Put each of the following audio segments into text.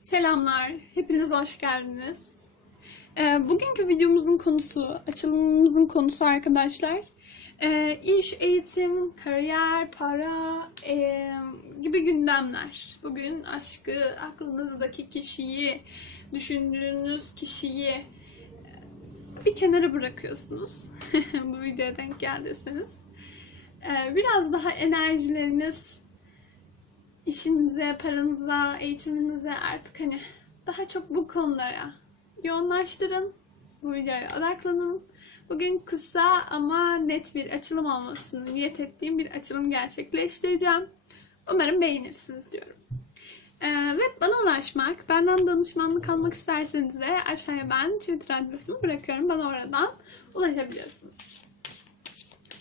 Selamlar, hepiniz hoş geldiniz. Ee, bugünkü videomuzun konusu, açılımımızın konusu arkadaşlar, ee, iş, eğitim, kariyer, para ee, gibi gündemler. Bugün aşkı, aklınızdaki kişiyi, düşündüğünüz kişiyi e, bir kenara bırakıyorsunuz. Bu videoya denk geldiyseniz. Ee, biraz daha enerjileriniz işinize, paranıza, eğitiminize artık hani daha çok bu konulara yoğunlaştırın. Bu videoya odaklanın. Bugün kısa ama net bir açılım olmasını niyet ettiğim bir açılım gerçekleştireceğim. Umarım beğenirsiniz diyorum. Ee, ve bana ulaşmak, benden danışmanlık almak isterseniz de aşağıya ben Twitter adresimi bırakıyorum. Bana oradan ulaşabiliyorsunuz.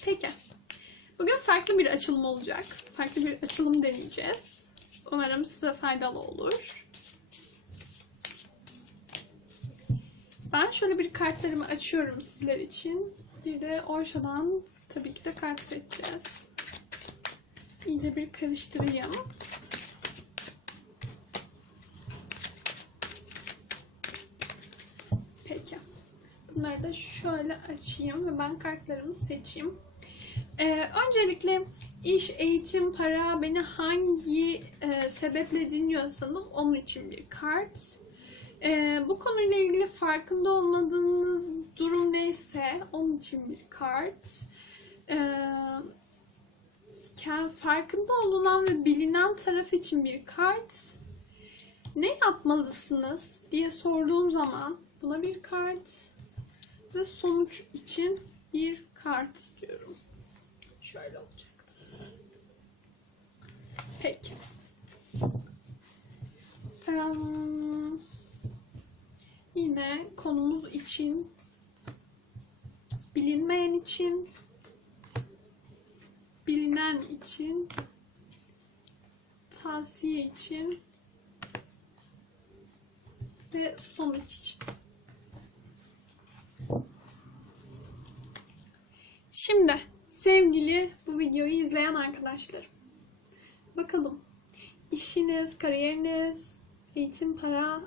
Peki. Bugün farklı bir açılım olacak. Farklı bir açılım deneyeceğiz. Umarım size faydalı olur. Ben şöyle bir kartlarımı açıyorum sizler için. Bir de Osho'dan tabii ki de kart seçeceğiz. İyice bir karıştırayım. Peki. Bunları da şöyle açayım ve ben kartlarımı seçeyim. Ee, öncelikle iş, eğitim, para beni hangi e, sebeple dinliyorsanız onun için bir kart. Ee, bu konuyla ilgili farkında olmadığınız durum neyse onun için bir kart. Ee, farkında olunan ve bilinen taraf için bir kart. Ne yapmalısınız diye sorduğum zaman buna bir kart ve sonuç için bir kart diyorum. Şöyle olacaktı. Peki. Em, yine konumuz için bilinmeyen için bilinen için tavsiye için ve sonuç için. Şimdi sevgili bu videoyu izleyen arkadaşlarım. Bakalım işiniz, kariyeriniz, eğitim, para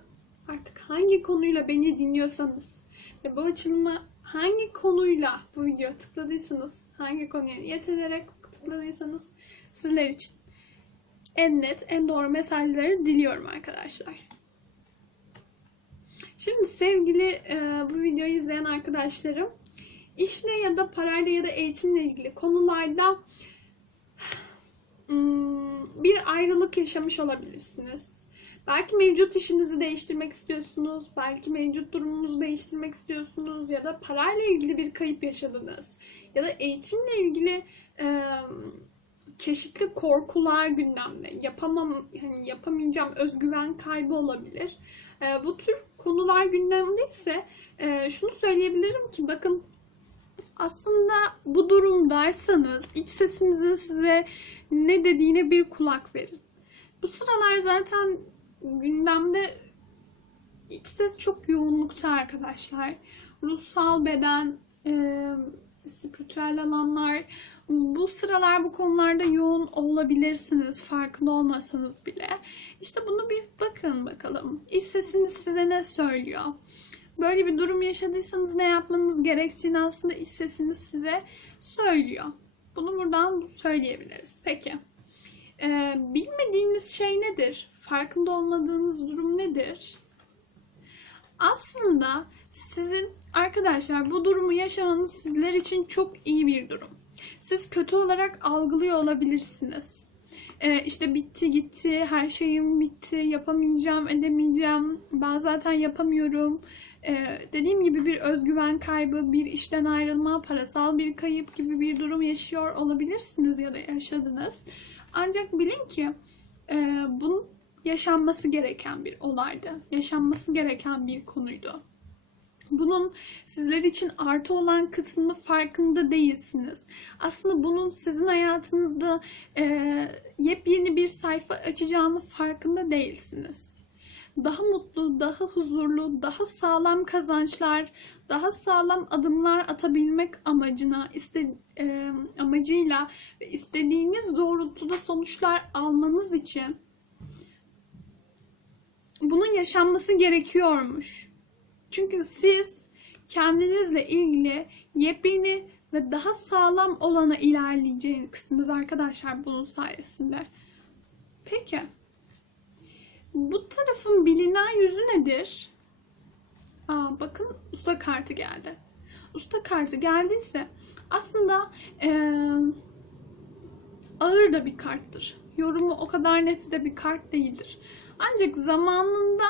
artık hangi konuyla beni dinliyorsanız ve bu açılımı hangi konuyla bu videoya tıkladıysanız, hangi konuya niyet ederek tıkladıysanız sizler için en net, en doğru mesajları diliyorum arkadaşlar. Şimdi sevgili bu videoyu izleyen arkadaşlarım, işle ya da parayla ya da eğitimle ilgili konularda hmm, bir ayrılık yaşamış olabilirsiniz. Belki mevcut işinizi değiştirmek istiyorsunuz, belki mevcut durumunuzu değiştirmek istiyorsunuz ya da parayla ilgili bir kayıp yaşadınız ya da eğitimle ilgili e, çeşitli korkular gündemde. Yapamam, yani yapamayacağım özgüven kaybı olabilir. E, bu tür konular gündemdeyse e, şunu söyleyebilirim ki bakın aslında bu durumdaysanız iç sesinizin size ne dediğine bir kulak verin. Bu sıralar zaten gündemde iç ses çok yoğunlukta arkadaşlar. Ruhsal beden, e, spiritüel alanlar bu sıralar bu konularda yoğun olabilirsiniz farkında olmasanız bile. İşte bunu bir bakın bakalım. İç sesiniz size ne söylüyor? Böyle bir durum yaşadıysanız ne yapmanız gerektiğini aslında iç sesiniz size söylüyor. Bunu buradan söyleyebiliriz. Peki. Ee, bilmediğiniz şey nedir? Farkında olmadığınız durum nedir? Aslında sizin arkadaşlar bu durumu yaşamanız sizler için çok iyi bir durum. Siz kötü olarak algılıyor olabilirsiniz. Ee, işte bitti gitti, her şeyim bitti, yapamayacağım, edemeyeceğim, ben zaten yapamıyorum. Ee, dediğim gibi bir özgüven kaybı, bir işten ayrılma, parasal bir kayıp gibi bir durum yaşıyor olabilirsiniz ya da yaşadınız. Ancak bilin ki e, bunun yaşanması gereken bir olaydı. Yaşanması gereken bir konuydu. Bunun sizler için artı olan kısmını farkında değilsiniz. Aslında bunun sizin hayatınızda e, yepyeni bir sayfa açacağını farkında değilsiniz. Daha mutlu, daha huzurlu, daha sağlam kazançlar, daha sağlam adımlar atabilmek amacına, iste, e, amacıyla ve istediğiniz doğrultuda sonuçlar almanız için bunun yaşanması gerekiyormuş. Çünkü siz kendinizle ilgili yepyeni ve daha sağlam olana ilerleyeceksiniz arkadaşlar bunun sayesinde. Peki. Bu tarafın bilinen yüzü nedir? Aa, bakın usta kartı geldi. Usta kartı geldiyse aslında eee, ağır da bir karttır. Yorumu o kadar net de bir kart değildir. Ancak zamanında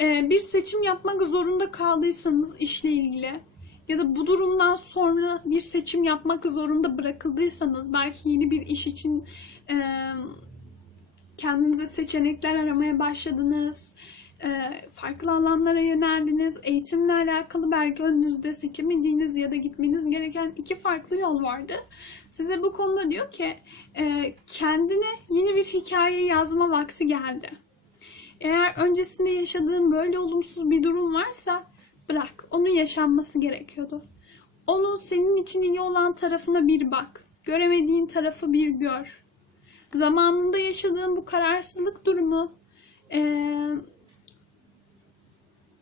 bir seçim yapmak zorunda kaldıysanız işle ilgili ya da bu durumdan sonra bir seçim yapmak zorunda bırakıldıysanız belki yeni bir iş için eee, kendinize seçenekler aramaya başladınız e, farklı alanlara yöneldiniz. Eğitimle alakalı belki önünüzde seçemediğiniz ya da gitmeniz gereken iki farklı yol vardı. Size bu konuda diyor ki e, kendine yeni bir hikaye yazma vakti geldi. Eğer öncesinde yaşadığın böyle olumsuz bir durum varsa bırak. Onun yaşanması gerekiyordu. Onun senin için iyi olan tarafına bir bak. Göremediğin tarafı bir gör. Zamanında yaşadığın bu kararsızlık durumu eee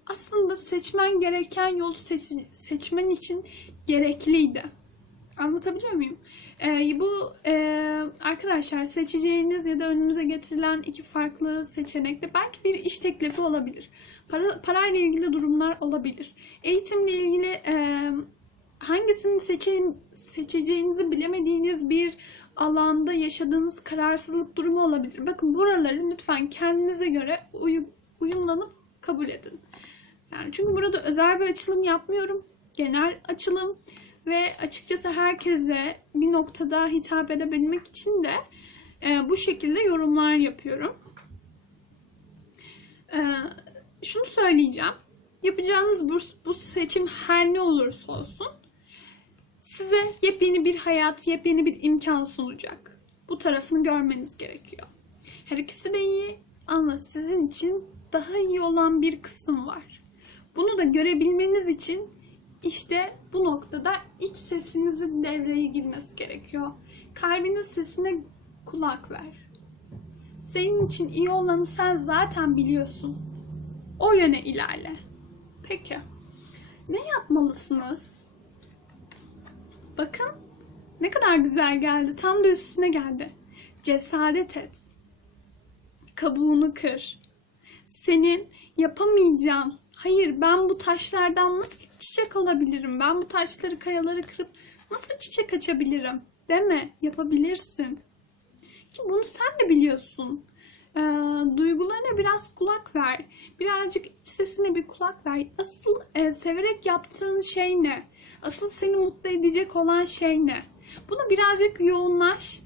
aslında seçmen gereken yolu seç- seçmen için gerekliydi. Anlatabiliyor muyum? Ee, bu e, arkadaşlar seçeceğiniz ya da önünüze getirilen iki farklı seçenekte belki bir iş teklifi olabilir. Para, parayla ilgili durumlar olabilir. Eğitimle ilgili e, hangisini seçin, seçeceğinizi bilemediğiniz bir alanda yaşadığınız kararsızlık durumu olabilir. Bakın buraları lütfen kendinize göre uyu- uyumlanıp kabul edin. Yani çünkü burada özel bir açılım yapmıyorum. Genel açılım ve açıkçası herkese bir noktada hitap edebilmek için de e, bu şekilde yorumlar yapıyorum. E, şunu söyleyeceğim. Yapacağınız bu, bu seçim her ne olursa olsun size yepyeni bir hayat, yepyeni bir imkan sunacak. Bu tarafını görmeniz gerekiyor. Her ikisi de iyi ama sizin için daha iyi olan bir kısım var. Bunu da görebilmeniz için işte bu noktada iç sesinizin devreye girmesi gerekiyor. Kalbinin sesine kulak ver. Senin için iyi olanı sen zaten biliyorsun. O yöne ilerle. Peki. Ne yapmalısınız? Bakın ne kadar güzel geldi. Tam da üstüne geldi. Cesaret et. Kabuğunu kır. Senin yapamayacağım. Hayır ben bu taşlardan nasıl çiçek olabilirim? Ben bu taşları kayaları kırıp nasıl çiçek açabilirim? Deme yapabilirsin. Ki bunu sen de biliyorsun. Ee, duygularına biraz kulak ver. Birazcık iç sesine bir kulak ver. Asıl e, severek yaptığın şey ne? Asıl seni mutlu edecek olan şey ne? Buna birazcık yoğunlaş.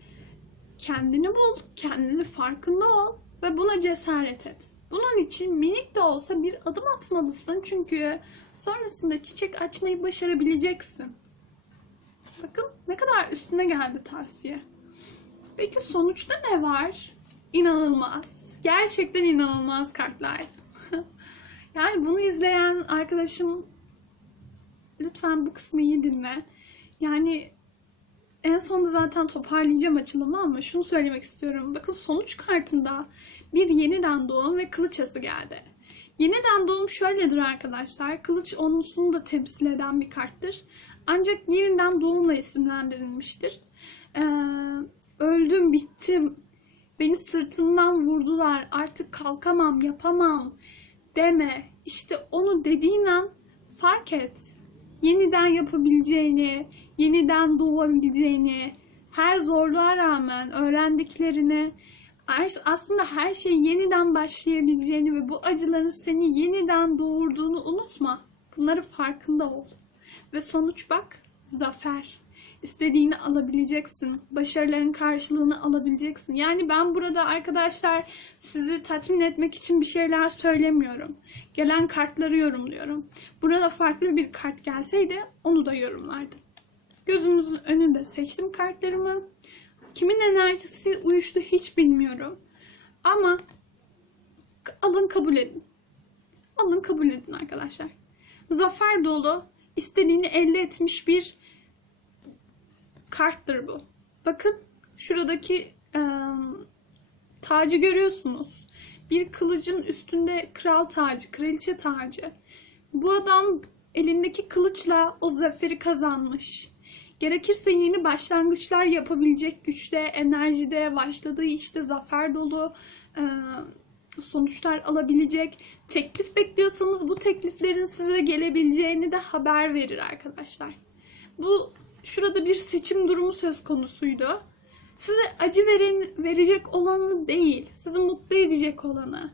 Kendini bul, kendini farkında ol ve buna cesaret et. Bunun için minik de olsa bir adım atmalısın çünkü sonrasında çiçek açmayı başarabileceksin. Bakın ne kadar üstüne geldi tavsiye. Peki sonuçta ne var? İnanılmaz. Gerçekten inanılmaz kartlar. yani bunu izleyen arkadaşım lütfen bu kısmı iyi dinle. Yani en sonunda zaten toparlayacağım açılımı ama şunu söylemek istiyorum. Bakın sonuç kartında bir yeniden doğum ve kılıç ası geldi. Yeniden doğum şöyledir arkadaşlar. Kılıç onlusunu da temsil eden bir karttır. Ancak yeniden doğumla isimlendirilmiştir. Ee, öldüm, bittim. Beni sırtımdan vurdular. Artık kalkamam, yapamam deme. İşte onu dediğin an fark et. Yeniden yapabileceğini, yeniden doğabileceğini, her zorluğa rağmen öğrendiklerini, aslında her şey yeniden başlayabileceğini ve bu acıların seni yeniden doğurduğunu unutma. Bunları farkında ol. Ve sonuç bak, zafer. İstediğini alabileceksin. Başarıların karşılığını alabileceksin. Yani ben burada arkadaşlar sizi tatmin etmek için bir şeyler söylemiyorum. Gelen kartları yorumluyorum. Burada farklı bir kart gelseydi onu da yorumlardım. Gözünüzün önünde seçtim kartlarımı. Kimin enerjisi uyuştu hiç bilmiyorum. Ama alın kabul edin. Alın kabul edin arkadaşlar. Zafer dolu, istediğini elde etmiş bir karttır bu. Bakın şuradaki e, tacı görüyorsunuz. Bir kılıcın üstünde kral tacı, kraliçe tacı. Bu adam elindeki kılıçla o zaferi kazanmış. Gerekirse yeni başlangıçlar yapabilecek güçte, enerjide, başladığı işte zafer dolu e, sonuçlar alabilecek. Teklif bekliyorsanız bu tekliflerin size gelebileceğini de haber verir arkadaşlar. Bu şurada bir seçim durumu söz konusuydu. Size acı veren, verecek olanı değil, sizi mutlu edecek olanı,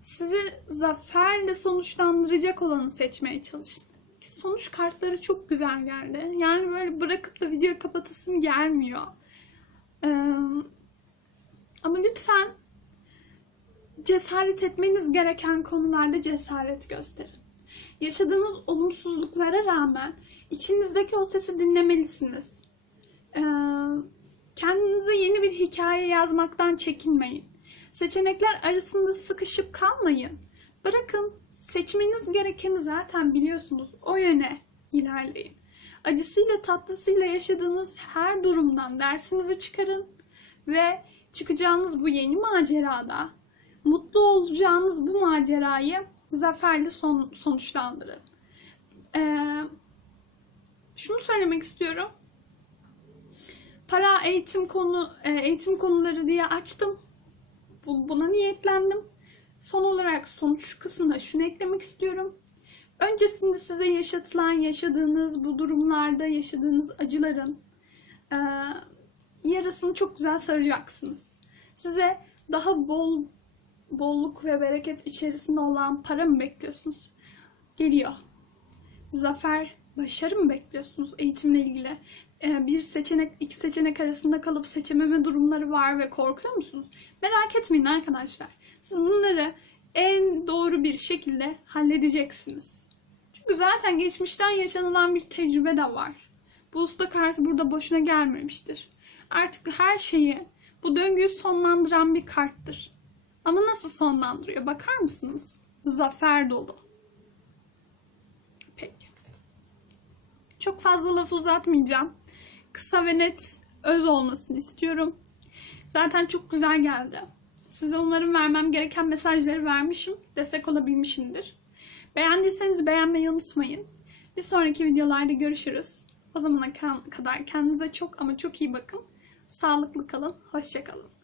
sizi zaferle sonuçlandıracak olanı seçmeye çalışın. Sonuç kartları çok güzel geldi. Yani böyle bırakıp da videoyu kapatasım gelmiyor. Ee, ama lütfen cesaret etmeniz gereken konularda cesaret gösterin. Yaşadığınız olumsuzluklara rağmen içinizdeki o sesi dinlemelisiniz. Ee, kendinize yeni bir hikaye yazmaktan çekinmeyin. Seçenekler arasında sıkışıp kalmayın. Bırakın seçmeniz gerekeni zaten biliyorsunuz. O yöne ilerleyin. Acısıyla tatlısıyla yaşadığınız her durumdan dersinizi çıkarın ve çıkacağınız bu yeni macerada mutlu olacağınız bu macerayı zaferle son, sonuçlandırın. Ee, şunu söylemek istiyorum. Para eğitim konu e, eğitim konuları diye açtım. Bu- Buna niyetlendim. Son olarak sonuç kısmına şunu eklemek istiyorum. Öncesinde size yaşatılan, yaşadığınız bu durumlarda yaşadığınız acıların e, yarasını çok güzel saracaksınız. Size daha bol bolluk ve bereket içerisinde olan para mı bekliyorsunuz? Geliyor. Zafer, başarı mı bekliyorsunuz eğitimle ilgili? Ee, bir seçenek, iki seçenek arasında kalıp seçememe durumları var ve korkuyor musunuz? Merak etmeyin arkadaşlar. Siz bunları en doğru bir şekilde halledeceksiniz. Çünkü zaten geçmişten yaşanılan bir tecrübe de var. Bu usta kartı burada boşuna gelmemiştir. Artık her şeyi, bu döngüyü sonlandıran bir karttır. Ama nasıl sonlandırıyor? Bakar mısınız? Zafer dolu. Peki. Çok fazla laf uzatmayacağım. Kısa ve net öz olmasını istiyorum. Zaten çok güzel geldi. Size umarım vermem gereken mesajları vermişim. Destek olabilmişimdir. Beğendiyseniz beğenmeyi unutmayın. Bir sonraki videolarda görüşürüz. O zamana kadar kendinize çok ama çok iyi bakın. Sağlıklı kalın. Hoşçakalın.